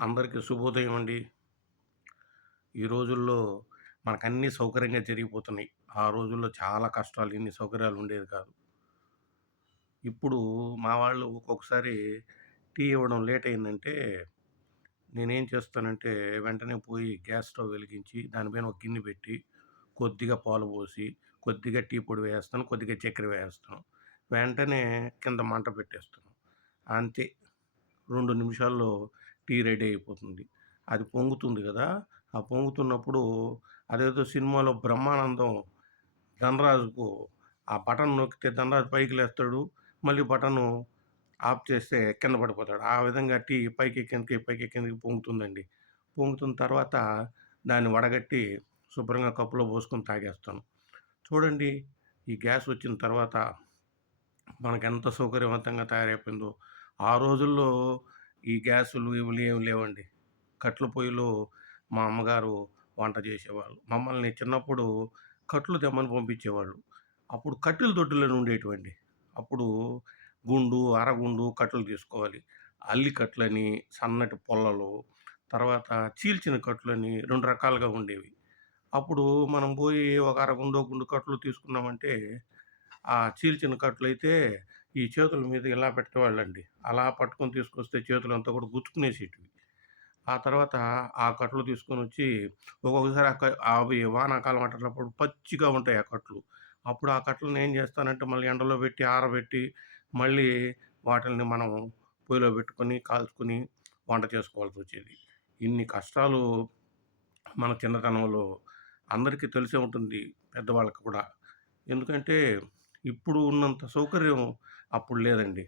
అందరికీ శుభోదయం అండి. ఈ రోజుల్లో మనకన్నీ సౌకర్యంగా జరిగిపోతున్నాయి. ఆ రోజుల్లో చాలా కష్టాలు, ఇన్ని సౌకర్యాలు ఉండేది కాదు. ఇప్పుడు మా వాళ్ళు ఒక్కొక్కసారి టీ ఇవ్వడం లేట్ అయిందంటే, నేనేం చేస్తానంటే వెంటనే పోయి గ్యాస్ స్టవ్ వెలిగించి, దానిపైన ఒక గిన్నె పెట్టి, కొద్దిగా పాలు పోసి, కొద్దిగా టీ పొడి వేస్తాను, కొద్దిగా చక్కెర వేస్తాను. వెంటనే కింద మంట పెట్టేస్తాను. అంతే రెండు నిమిషాల్లో టీ రెడీ అయిపోతుంది. అది పొంగుతుంది కదా ఆ పొంగుతున్నప్పుడు అదేదో సినిమాలో 'బ్రహ్మానందం' ధనరాజుకు ఆ బటన్ నొక్కితే ధనరాజు పైకి లేస్తాడు. మళ్ళీ బటను ఆఫ్ చేస్తే కింద పడిపోతాడు. ఆ విధంగా టీ పైకి కిందకి, పైకి కిందకి పొంగుతుందండి. పొంగుతున్న తర్వాత దాన్ని వడగట్టి శుభ్రంగా కప్పులో పోసుకొని తాగేస్తాను. చూడండి ఈ గ్యాస్ వచ్చిన తర్వాత మనకెంత సౌకర్యవంతంగా తయారైపోయిందో. ఆ రోజుల్లో ఈ గ్యాసులు ఇవి ఏమి లేవండి. కట్టెల పొయ్యిలో మా అమ్మగారు వంట చేసేవాళ్ళు. మమ్మల్ని చిన్నప్పుడు కట్లు తెమ్మని పంపించేవాళ్ళు. అప్పుడు కట్టెల దొడ్డులను ఉండేటువంటి అప్పుడు గుండు, అరగుండు కట్టెలు తీసుకోవాలి. అల్లి కట్లని, సన్నటి పొల్లలు తర్వాత చీల్చిన కట్లని రెండు రకాలుగా ఉండేవి. అప్పుడు మనం పోయి ఒక అరగుండో, గుండు కట్టలు తీసుకున్నామంటే, ఆ చీల్చిన కట్టలైతే ఈ చేతుల మీద ఇలా పెట్టేవాళ్ళండి. అలా పట్టుకొని తీసుకొస్తే చేతులంతా కూడా గుచ్చుకునేసేటివి. ఆ తర్వాత ఆ కట్టలు తీసుకొనొచ్చి ఒక్కొక్కసారి అవి వానాకాలం అట్టేటప్పుడు పచ్చిగా ఉంటాయి ఆ కట్లు. అప్పుడు ఆ కట్టలను ఏం చేస్తానంటే మళ్ళీ ఎండలో పెట్టి, ఆరబెట్టి, మళ్ళీ వాటిల్ని మనం పొయ్యిలో పెట్టుకొని, కాల్చుకొని వంట చేసుకోవాల్సి వచ్చేది ఇన్ని కష్టాలు మన చిన్నతనంలో అందరికీ తెలిసే ఉంటుంది పెద్దవాళ్ళకి కూడా. ఎందుకంటే ఇప్పుడు ఉన్నంత సౌకర్యం అప్పుడు లేదండి.